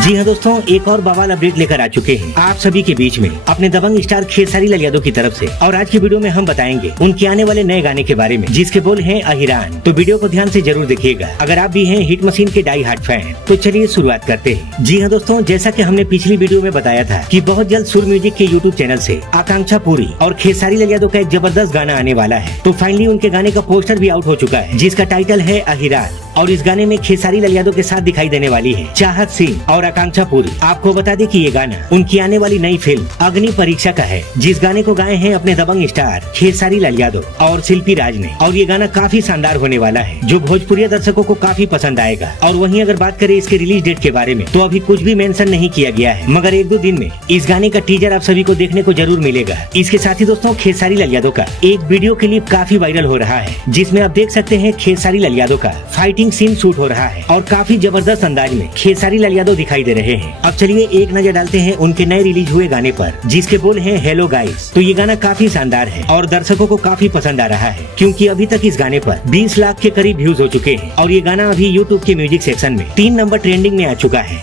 जी हाँ दोस्तों, एक और बवाल अपडेट लेकर आ चुके हैं आप सभी के बीच में अपने दबंग स्टार खेसारी लाल यादव की तरफ से। और आज की वीडियो में हम बताएंगे उनके आने वाले नए गाने के बारे में, जिसके बोल हैं अहिरान। तो वीडियो को ध्यान से जरूर देखिएगा। अगर आप भी हैं हिट मशीन के डाई हार्ट फैन तो चलिए शुरुआत करते हैं। जी हाँ दोस्तों, जैसा कि हमने पिछली वीडियो में बताया था कि बहुत जल्द सुर म्यूजिक के यूट्यूब चैनल से आकांक्षा पुरी और खेसारी लाल यादव का एक जबरदस्त गाना आने वाला है। तो फाइनली उनके गाने का पोस्टर भी आउट हो चुका है, जिसका टाइटल है अहिरान। और इस गाने में खेसारी लाल यादव के साथ दिखाई देने वाली है चाहत सिंह और आकांक्षा पुरी। आपको बता दें कि ये गाना उनकी आने वाली नई फिल्म अग्नि परीक्षा का है, जिस गाने को गाए हैं अपने दबंग स्टार खेसारी लाल यादव और शिल्पी राज ने। और ये गाना काफी शानदार होने वाला है, जो भोजपुरी दर्शकों को काफी पसंद आएगा। और वहीं अगर बात करें इसके रिलीज डेट के बारे में, तो अभी कुछ भी मेंशन नहीं किया गया है, मगर एक दो दिन में इस गाने का टीजर आप सभी को देखने को जरूर मिलेगा। इसके साथ ही दोस्तों, खेसारी लाल यादव का एक वीडियो क्लिप काफी वायरल हो रहा है, जिसमें आप देख सकते हैं खेसारी लाल यादव का फाइटिंग सीन शूट हो रहा है और काफी जबरदस्त अंदाज में खेसारी लाल यादव दिखाई दे रहे हैं। अब चलिए एक नजर डालते हैं उनके नए रिलीज हुए गाने पर, जिसके बोल हैं हेलो गाइस। तो ये गाना काफी शानदार है और दर्शकों को काफी पसंद आ रहा है, क्योंकि अभी तक इस गाने पर 20 लाख के करीब व्यूज हो चुके हैं। और ये गाना अभी यूट्यूब के म्यूजिक सेक्शन में 3 नंबर ट्रेंडिंग में आ चुका है।